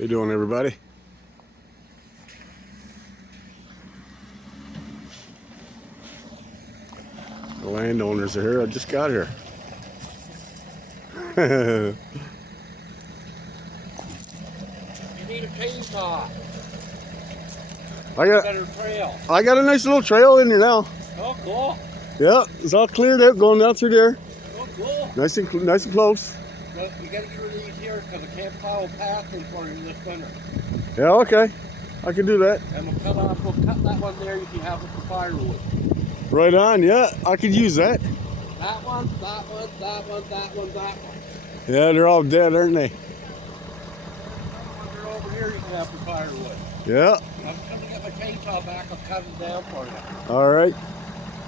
How you doing, everybody? The landowners are here. I just got here. You need a chainsaw. Better trail. I got a nice little trail in here now. Oh, cool. Yeah, it's all cleared out going down through there. Oh, cool. Nice and close. But you gotta get rid of these here because I can't plow a path in for you this winter. Yeah, okay. I can do that. And we'll cut that one there. You can have it for firewood. Right on. Yeah, I could use that. That one, that one, that one, that one, that one. Yeah, they're all dead, aren't they? They're over here. You can have for firewood. Yeah. I'm gonna get my chainsaw back. I'll cut it down for you. All right.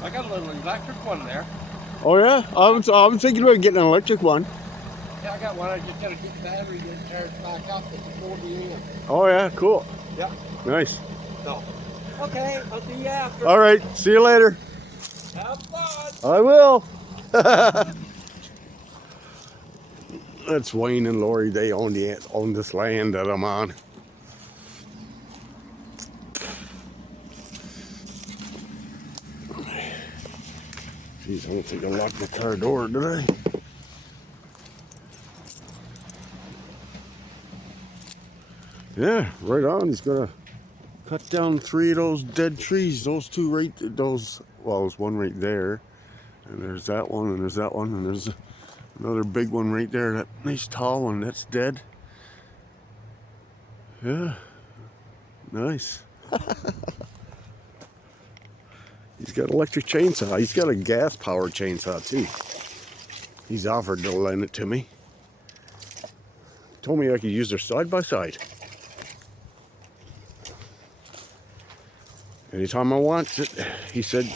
I got a little electric one there. Oh yeah, I'm thinking about getting an electric one. Yeah, I got one. I just gotta keep the battery and charge back up. It's 40 amp. Oh yeah, cool. Yeah. Nice. No. Okay, I'll see you after. All right. See you later. Have fun. I will. That's Wayne and Lori. They own this land that I'm on. Jeez, I don't think I locked the car door, did I? Yeah, right on. He's gonna cut down 3 of those dead trees. Those two right, well, there's one right there. And there's that one, and there's that one, and there's another big one right there. That nice tall one, that's dead. Yeah, nice. He's got an electric chainsaw. He's got a gas-powered chainsaw too. He's offered to lend it to me. Told me I could use their side by side. Anytime I want it, he said,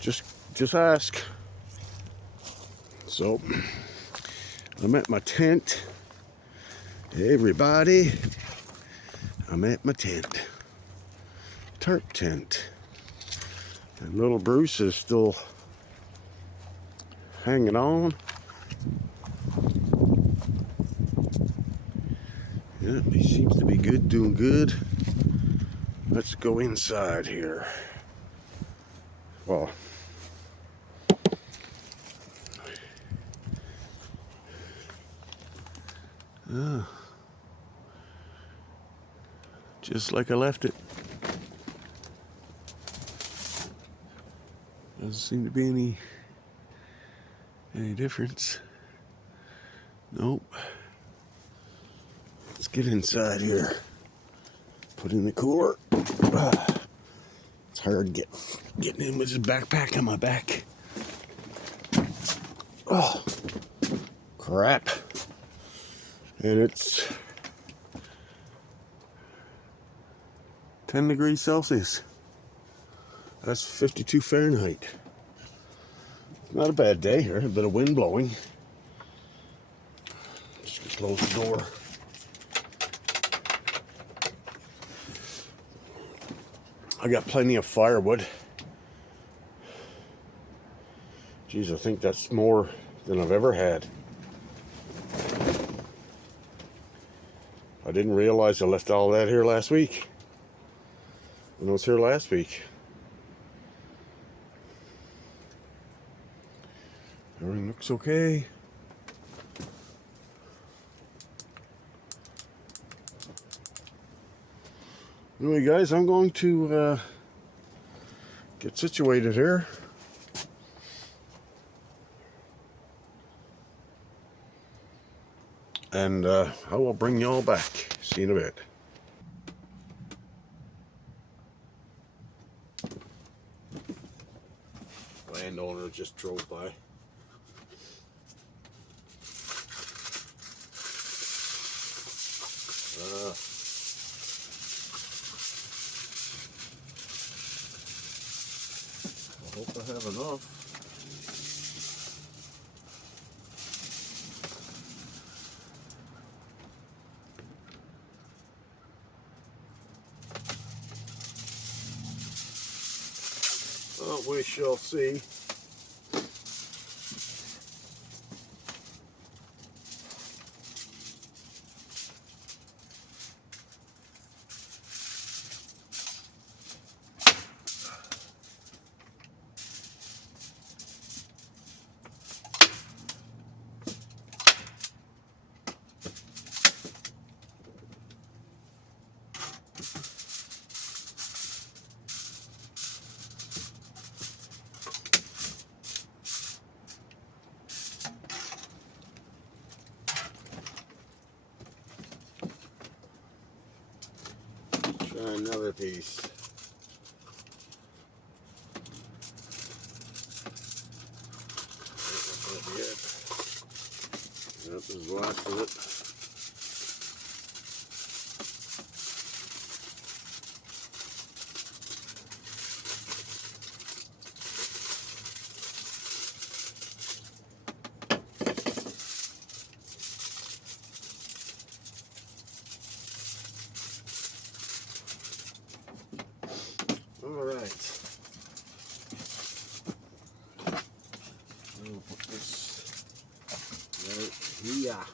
just ask. So, I'm at my tent. Hey everybody, I'm at my tent. Tarp tent. And little Bruce is still hanging on. Yeah, he seems to be good, doing good. Let's go inside here. Well, just like I left it. Doesn't seem to be any difference. Nope. Let's get inside here. Put in the cooler. It's hard getting in with this backpack on my back. Oh, crap. And it's 10 degrees Celsius. That's 52 Fahrenheit. Not a bad day here. A bit of wind blowing. Just gonna close the door. I got plenty of firewood. Geez, I think that's more than I've ever had. I didn't realize I left all that here last week. When I was here last week. Everything looks okay. Anyway, guys, I'm going to get situated here. And I will bring y'all back. See you in a bit. Landowner just drove by. I hope I have enough. Oh, we shall see. Another piece. That's gonna be it. Yep, there's the last of it. All right. We'll put this right here.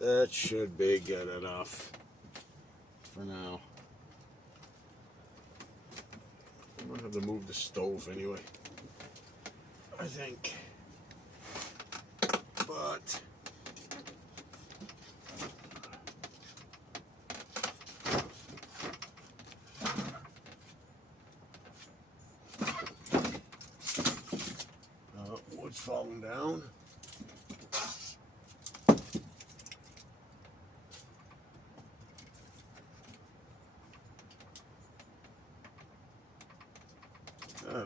That should be good enough for now. I'm gonna have to move the stove anyway, I think. But wood's falling down.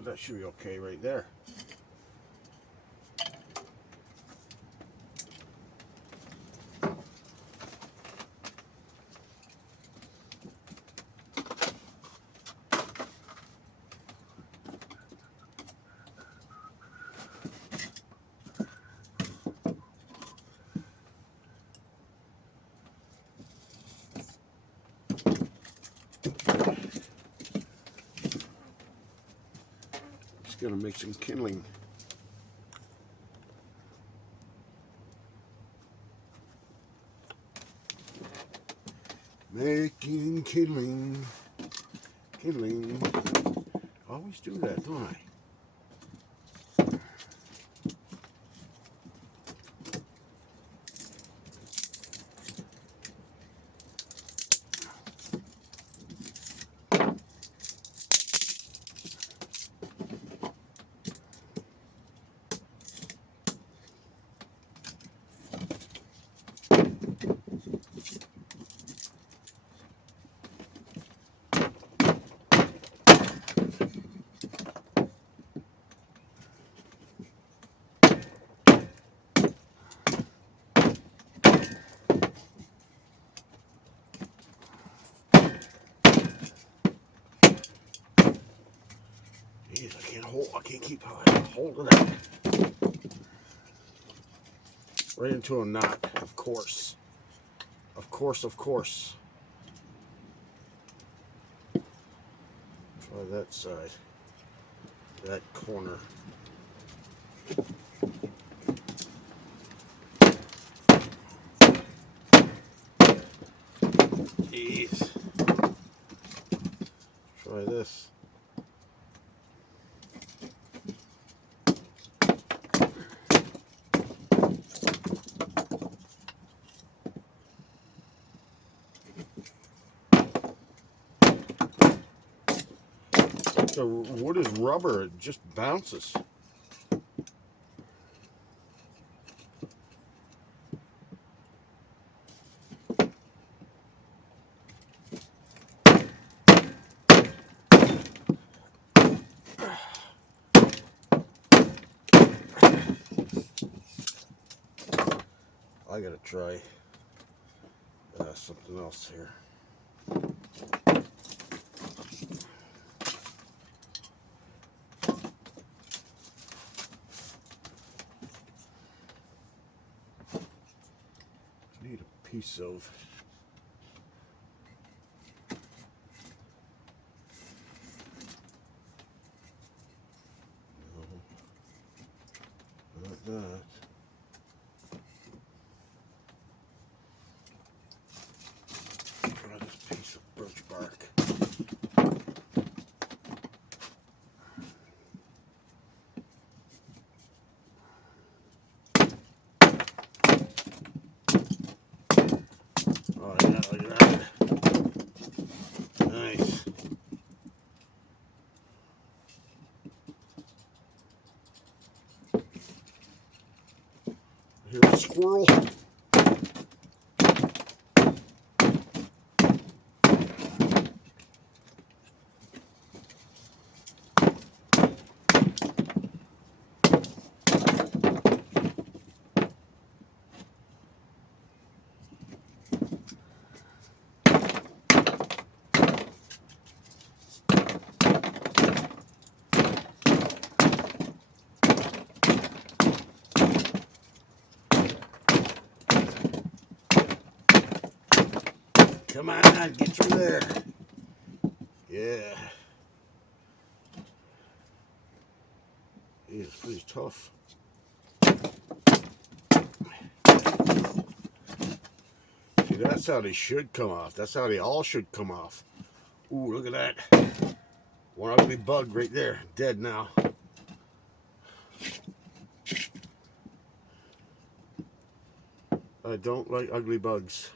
That should be okay right there. Just gonna make some kindling. Making kindling. Kindling. Always do that, don't I? Jeez, I can't keep hold of that. Right into a knot, of course. Of course, of course. Try that side. That corner. Jeez. Try this. The wood is rubber, it just bounces. I gotta try something else here. Need a piece of not that. Try this piece of birch bark. Oh yeah, look at that. Nice. squirrel. Come on, get through there. Yeah. It's pretty tough. See, that's how they should come off. That's how they all should come off. Ooh, look at that. One ugly bug right there. Dead now. I don't like ugly bugs.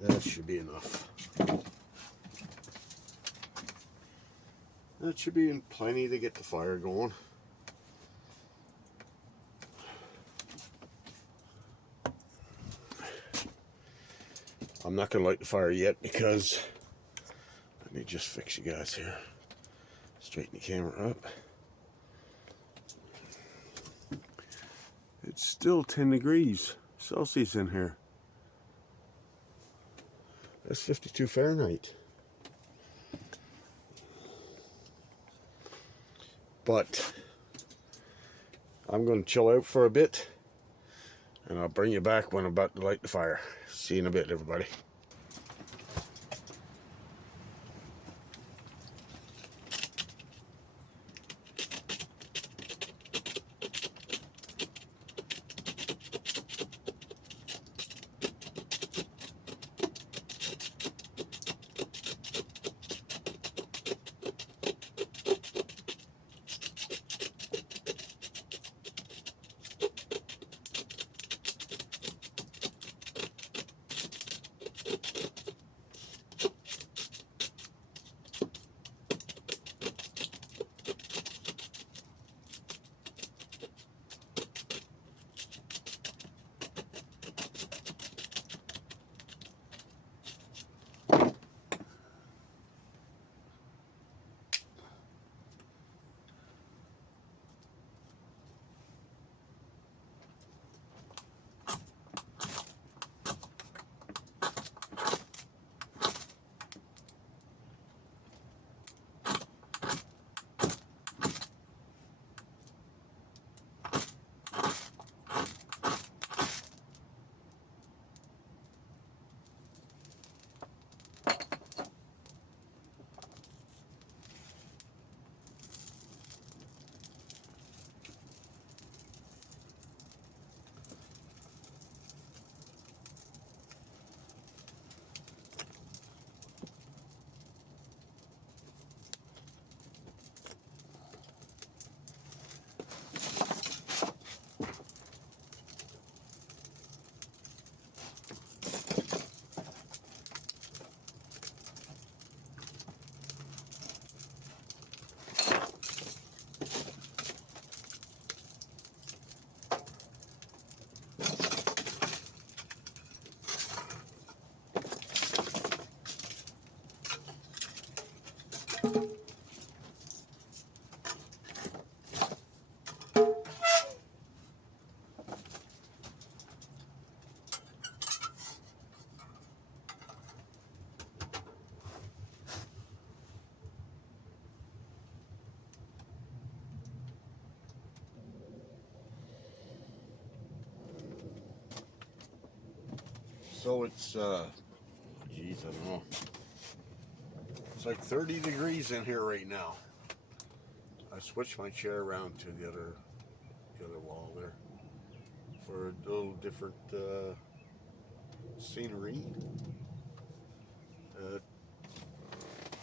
That should be enough. That should be plenty to get the fire going. I'm not going to light the fire yet because, let me just fix you guys here. Straighten the camera up. It's still 10 degrees Celsius in here. That's 52 Fahrenheit. But I'm going to chill out for a bit, and I'll bring you back when I'm about to light the fire. See you in a bit, everybody. So it's, geez, I don't know. It's like 30 degrees in here right now. I switched my chair around to the other wall there for a little different scenery.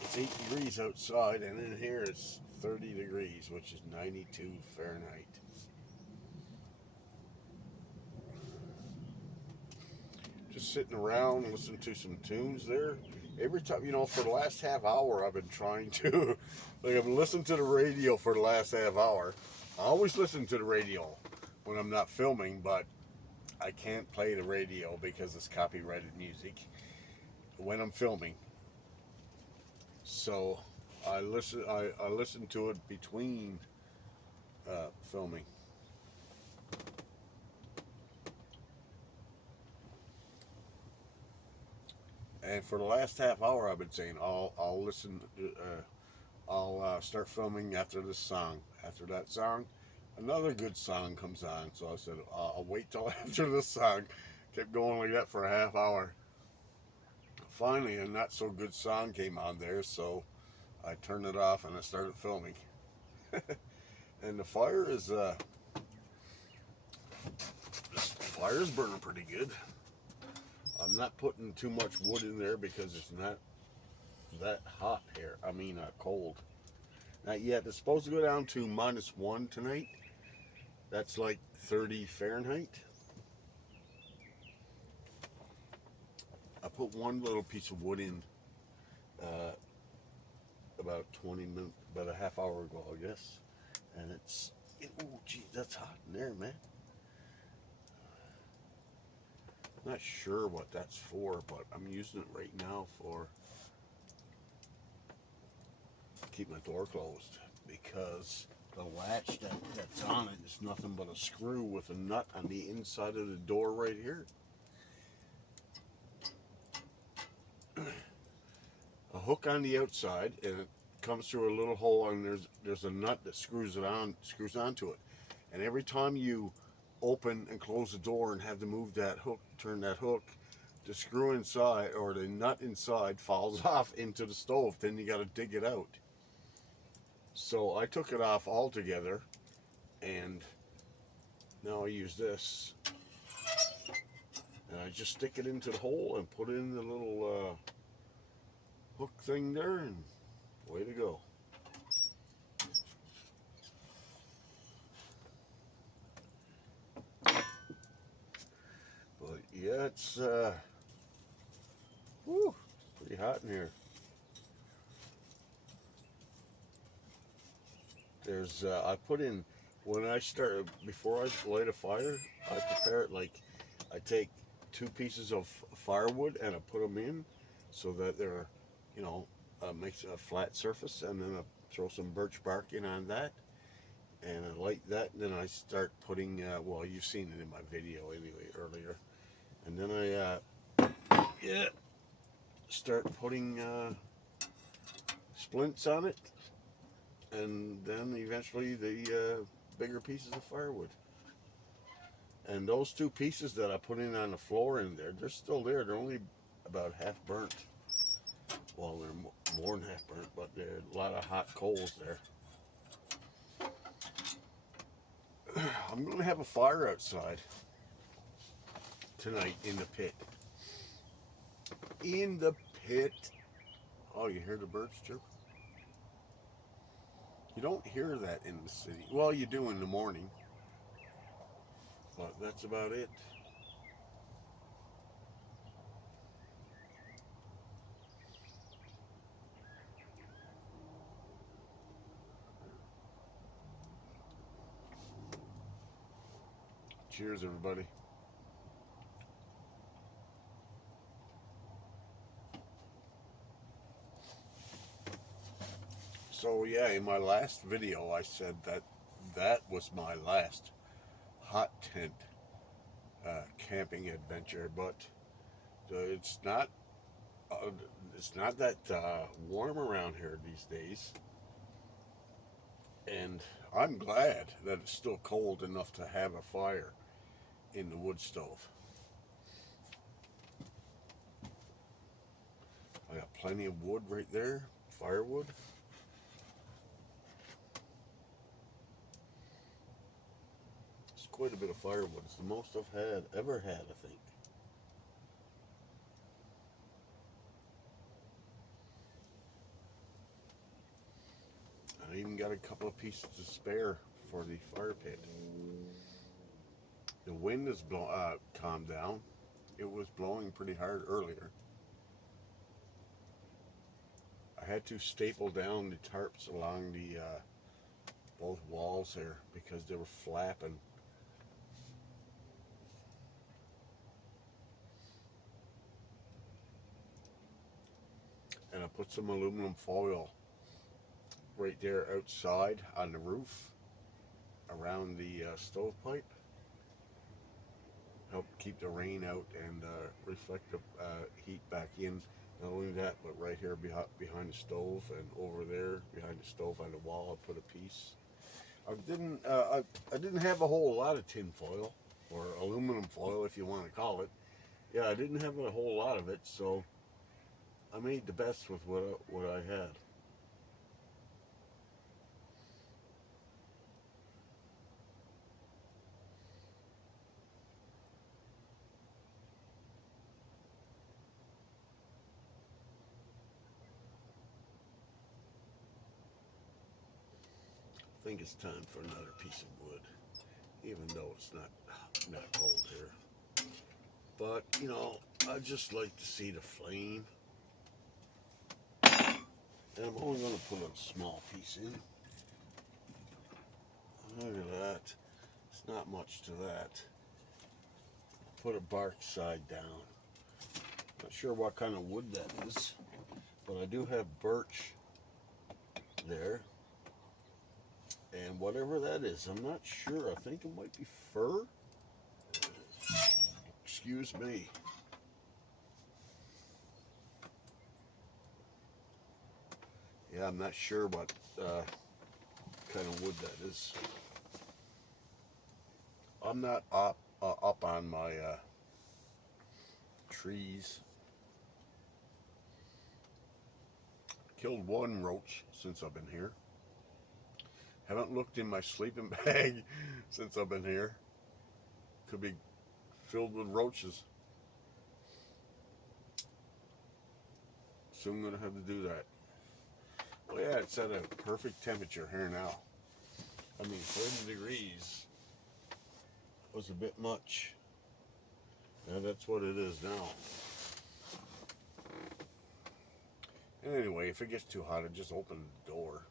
It's 8 degrees outside, and in here it's 30 degrees, which is 92 Fahrenheit. just sitting around listening to some tunes there. Every time, for the last half hour, I've been trying to, like, I've been listening to the radio for the last half hour. I always listen to the radio when I'm not filming, but I can't play the radio because it's copyrighted music when I'm filming. So I listen to it between filming. And for the last half hour, I've been saying I'll listen. I'll start filming after this song. After that song, another good song comes on. So I said I'll wait till after this song. Kept going like that for a half hour. Finally, a not so good song came on there, so I turned it off and I started filming. And the fire's burning pretty good. I'm not putting too much wood in there because it's not that hot here. I mean, cold. Not yet. It's supposed to go down to -1 tonight. That's like 30 Fahrenheit. I put one little piece of wood in about 20 minutes, about a half hour ago, I guess. And oh, gee, that's hot in there, man. Not sure what that's for, but I'm using it right now for keep my door closed because the latch that's on it is nothing but a screw with a nut on the inside of the door right here. A hook on the outside, and it comes through a little hole, and there's a nut that screws onto it. And every time you open and close the door and have to move that hook, turn that hook, the screw inside or the nut inside falls off into the stove. Then you got to dig it out. So I took it off altogether, and now I use this, and I just stick it into the hole and put it in the little hook thing there, and way to go. But yeah, it's pretty hot in here. There's I put in when I start before I light a fire, I prepare it like I take 2 pieces of firewood and I put them in so that they're, makes a flat surface, and then I throw some birch bark in on that, and I light that, and then I start putting well, you've seen it in my video anyway earlier, and then I start putting splints on it, and then eventually the bigger pieces of firewood. And those 2 pieces that I put in on the floor in there, they're still there. They're only about half burnt. Well, they're more than half burnt, but there's a lot of hot coals there. I'm going to have a fire outside tonight in the pit. In the pit. Oh, you hear the birds chirp? You don't hear that in the city. Well, you do in the morning. But that's about it. Cheers, everybody. So yeah, in my last video, I said that was my last hot tent camping adventure, but it's not that warm around here these days, and I'm glad that it's still cold enough to have a fire in the wood stove. I got plenty of wood right there, firewood. It's quite a bit of firewood. It's the most I've ever had, I think. I even got a couple of pieces to spare for the fire pit. The wind has calmed down. it was blowing pretty hard earlier. I had to staple down the tarps along the both walls there because they were flapping. And I put some aluminum foil right there outside on the roof around the stovepipe. Help keep the rain out and reflect the heat back in. Not only that, but right here behind the stove and over there behind the stove on the wall, I put a piece. I didn't have a whole lot of tin foil or aluminum foil, if you want to call it. Yeah, I didn't have a whole lot of it, so I made the best with what I had. I think it's time for another piece of wood, even though it's not cold here. But you know, I just like to see the flame, and I'm only going to put a small piece in. Look at that. It's not much to that. Put a bark side down. Not sure what kind of wood that is, but I do have birch there. And whatever that is, I'm not sure. I think it might be fir. Excuse me. Yeah, I'm not sure what kind of wood that is. I'm not up on my trees. Killed one roach since I've been here. Haven't looked in my sleeping bag since I've been here. Could be filled with roaches. Soon gonna have to do that. Well, yeah, it's at a perfect temperature here now. I mean, 30 degrees was a bit much. And that's what it is now. And anyway, if it gets too hot, I just open the door.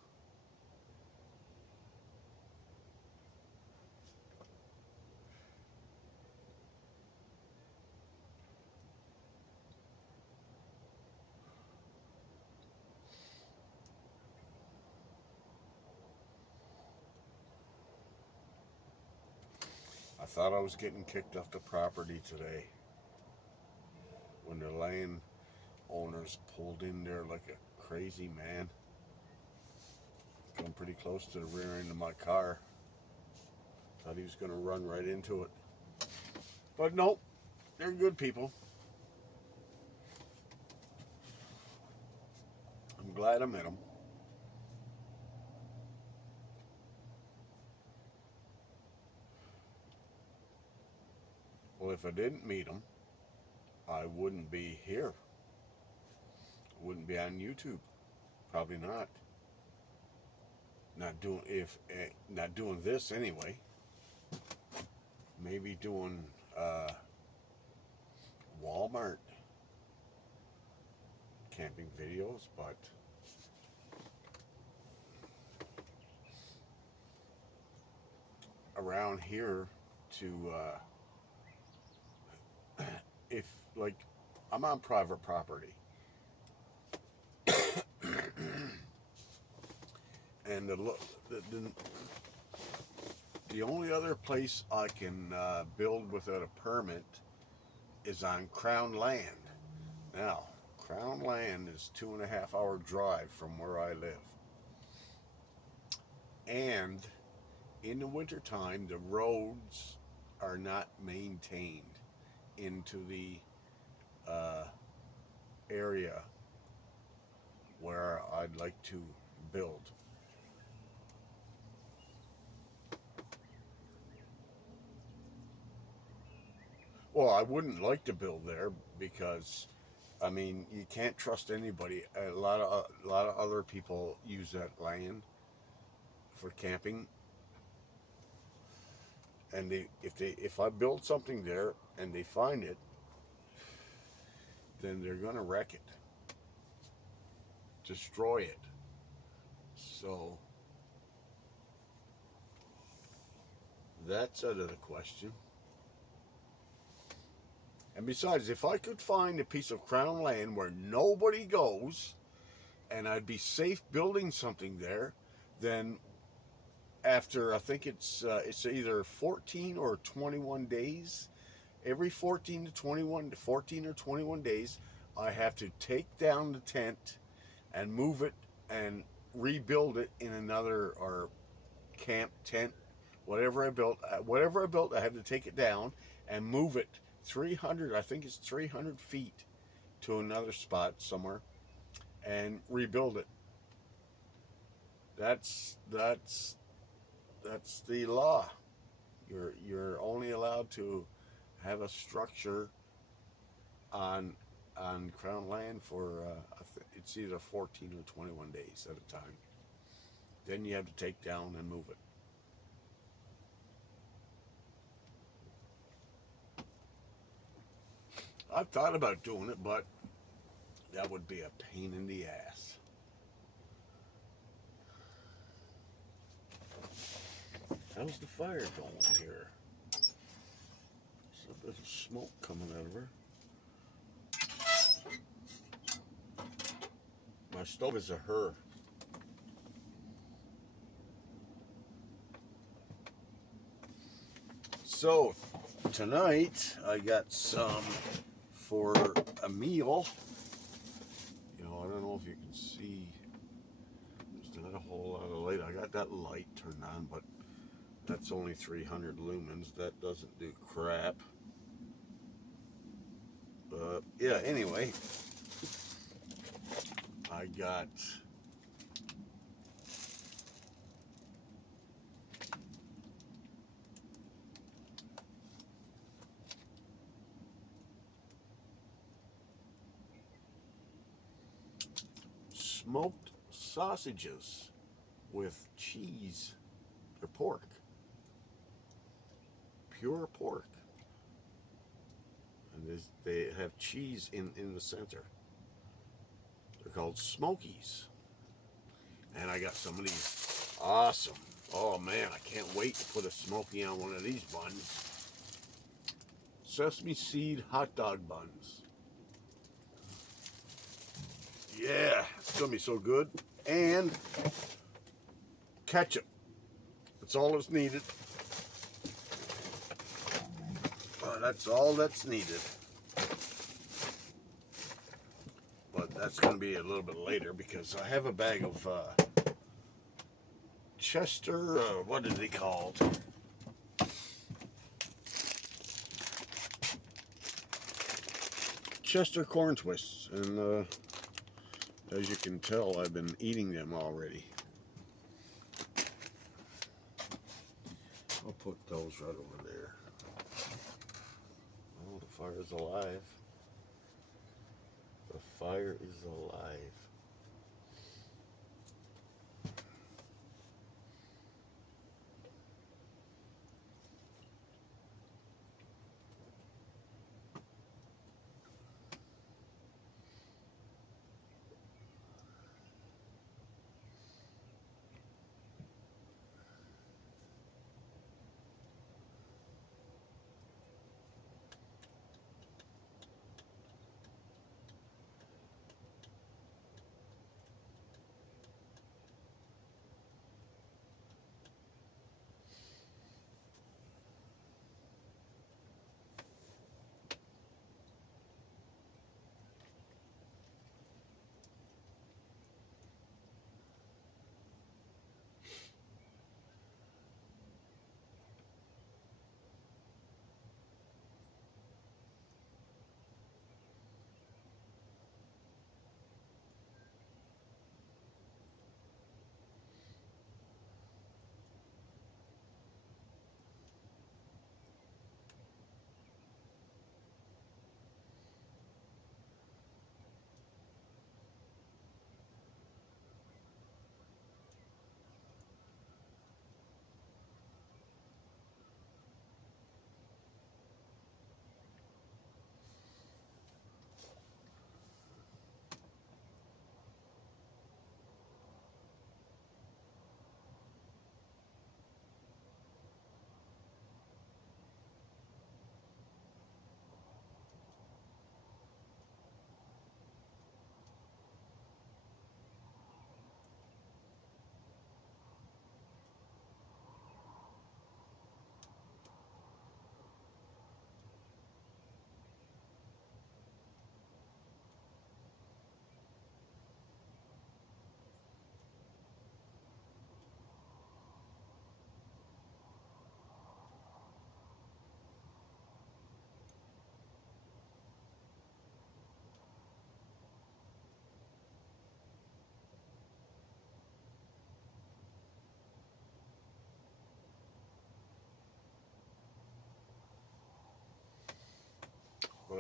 I thought I was getting kicked off the property today when the land owners pulled in there like a crazy man. Come pretty close to the rear end of my car. Thought he was going to run right into it. But nope, they're good people. I'm glad I met them. Well, if I didn't meet them, I wouldn't be here. I wouldn't be on YouTube. Probably not. Not doing this anyway. Maybe doing Walmart camping videos, but around here to if like I'm on private property and the only other place I can build without a permit is on Crown land. Now, Crown land is 2.5 hour drive from where I live. And in the wintertime, the roads are not maintained into the area where I'd like to build. Well, I wouldn't like to build there because, I mean, you can't trust anybody. A lot of other people use that land for camping, and if I build something there and they find it, then they're going to wreck it, destroy it. So that's out of the question. And besides, if I could find a piece of crown land where nobody goes and I'd be safe building something there, then after, I think it's either 14 or 21 days, every 14 or 21 days, I have to take down the tent and move it and rebuild it in another, or camp tent, whatever I built. I have to take it down and move it 300, I think it's 300 feet to another spot somewhere and rebuild it. That's the law. You're only allowed to have a structure on crown land for it's either 14 or 21 days at a time. Then you have to take down and move it. I've thought about doing it, but that would be a pain in the ass. How's the fire going here? There's a bit of smoke coming out of her. My stove is a her. So tonight I got some for a meal. You know, I don't know if you can see. There's not a whole lot of light. I got that light turned on, but that's only 300 lumens. That doesn't do crap. But yeah, anyway, I got smoked sausages with cheese or pork, pure pork, and they have cheese in the center. They're called Smokies, and I got some of these. Awesome. Oh man, I can't wait to put a Smoky on one of these buns. Sesame seed hot dog buns. Yeah, it's gonna be so good. And ketchup. That's all that's needed. That's all that's needed. But that's gonna be a little bit later because I have a bag of Chester, what is it called? Chester corn twists, and as you can tell, I've been eating them already. I'll put those right over there. Oh, the fire is alive. The fire is alive.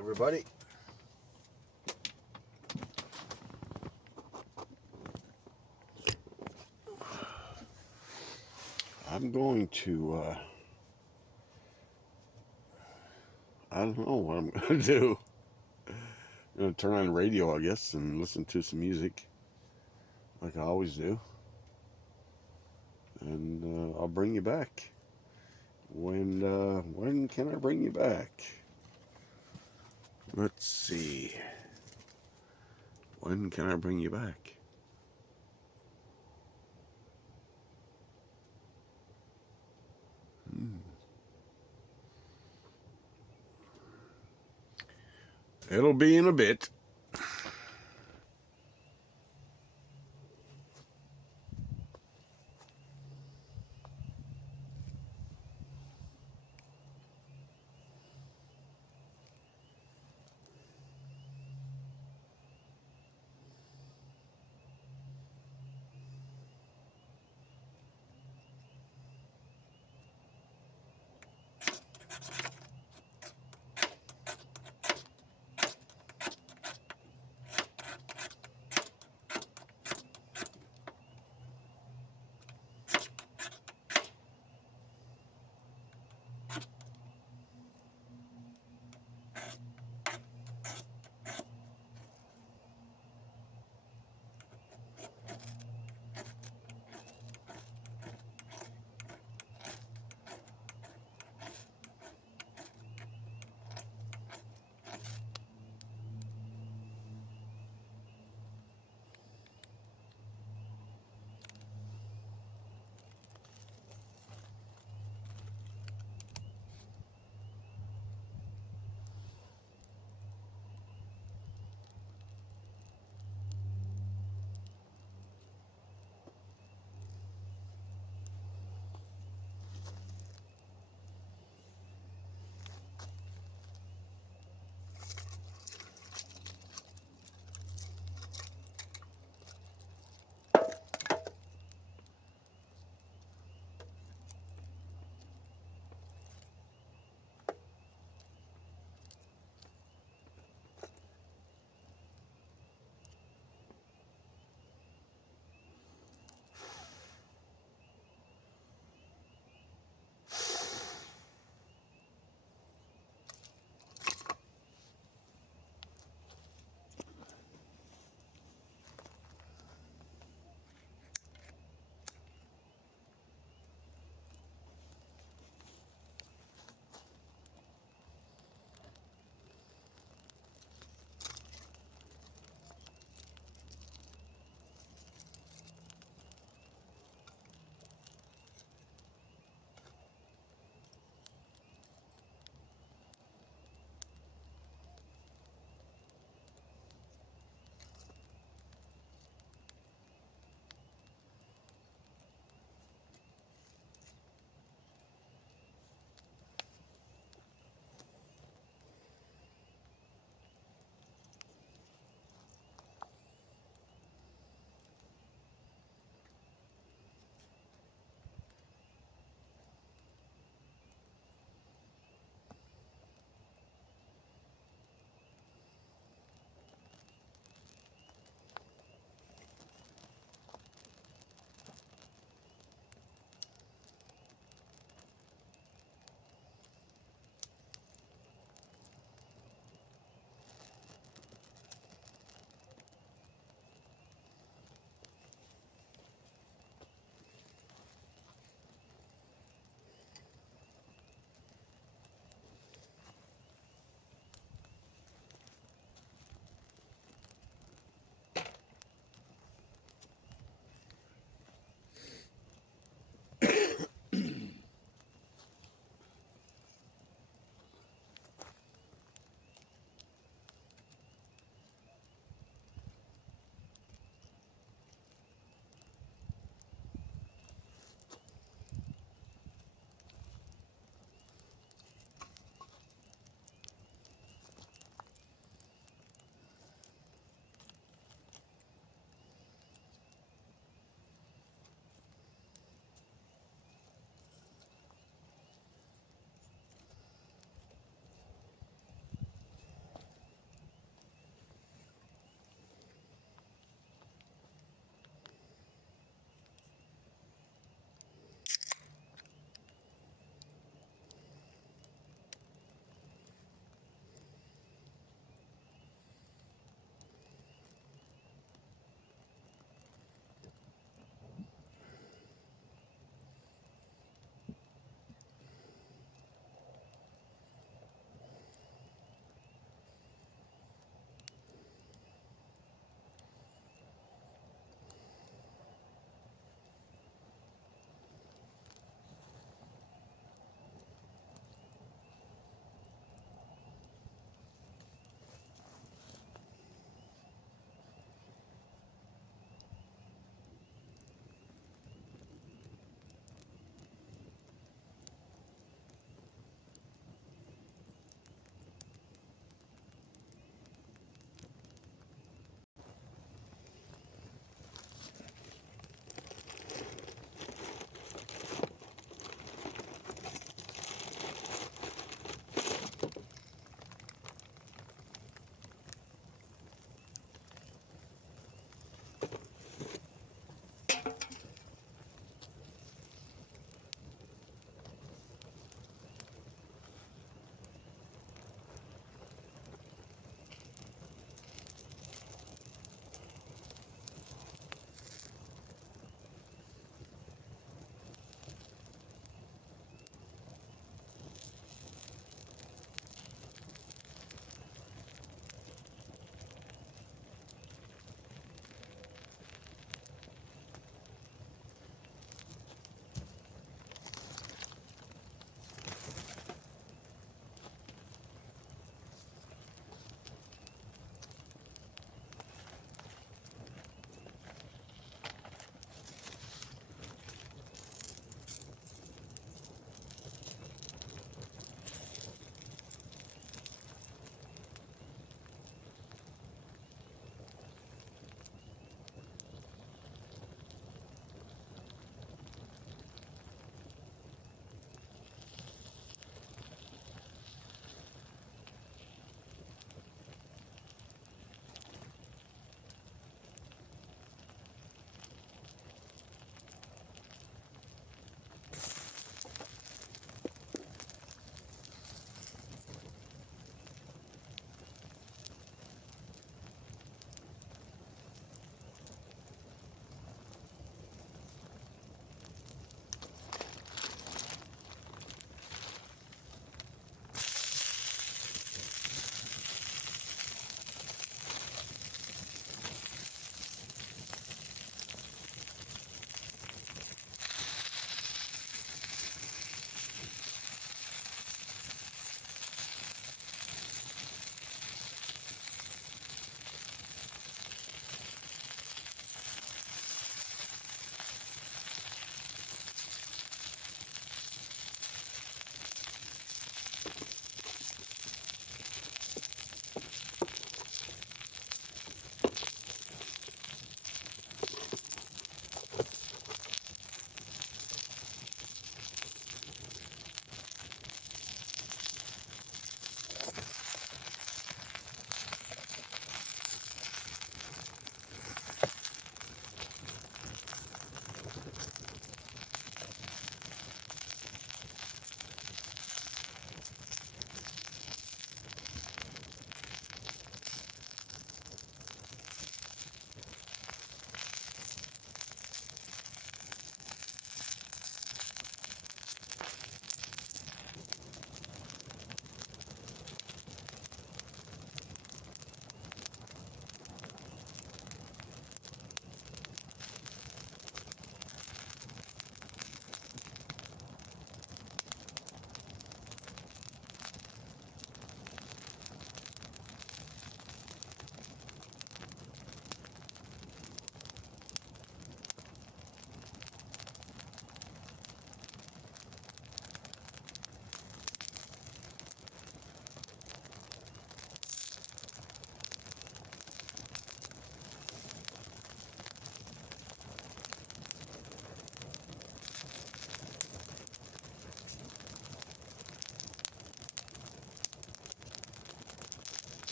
everybody. I'm going to, I don't know what I'm going to do. I'm going to turn on the radio, I guess, and listen to some music like I always do. And I'll bring you back. When can I bring you back? Let's see. When can I bring you back? It'll be in a bit.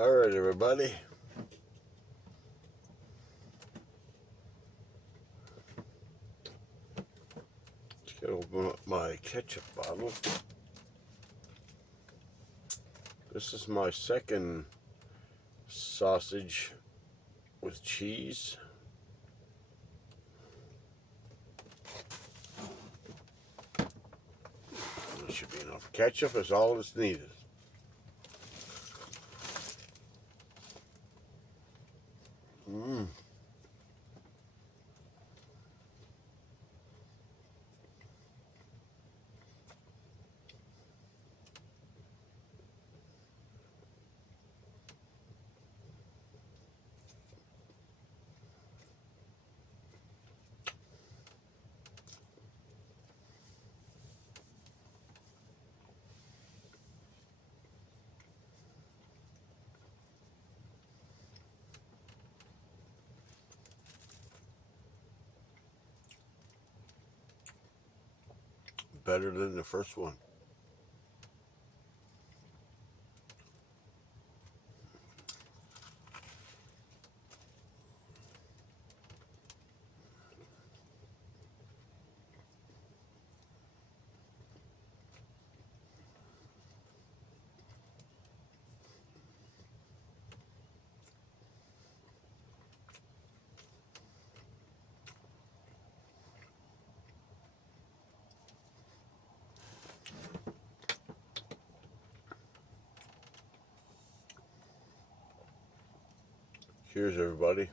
All right, everybody. Let's get open up my ketchup bottle. This is my second sausage with cheese. There should be enough. Ketchup is all that's needed. Mmm. Better than the first one. Cheers, everybody.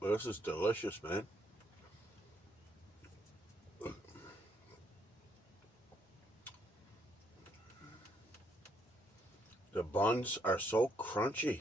Well, this is delicious, man. The buns are so crunchy.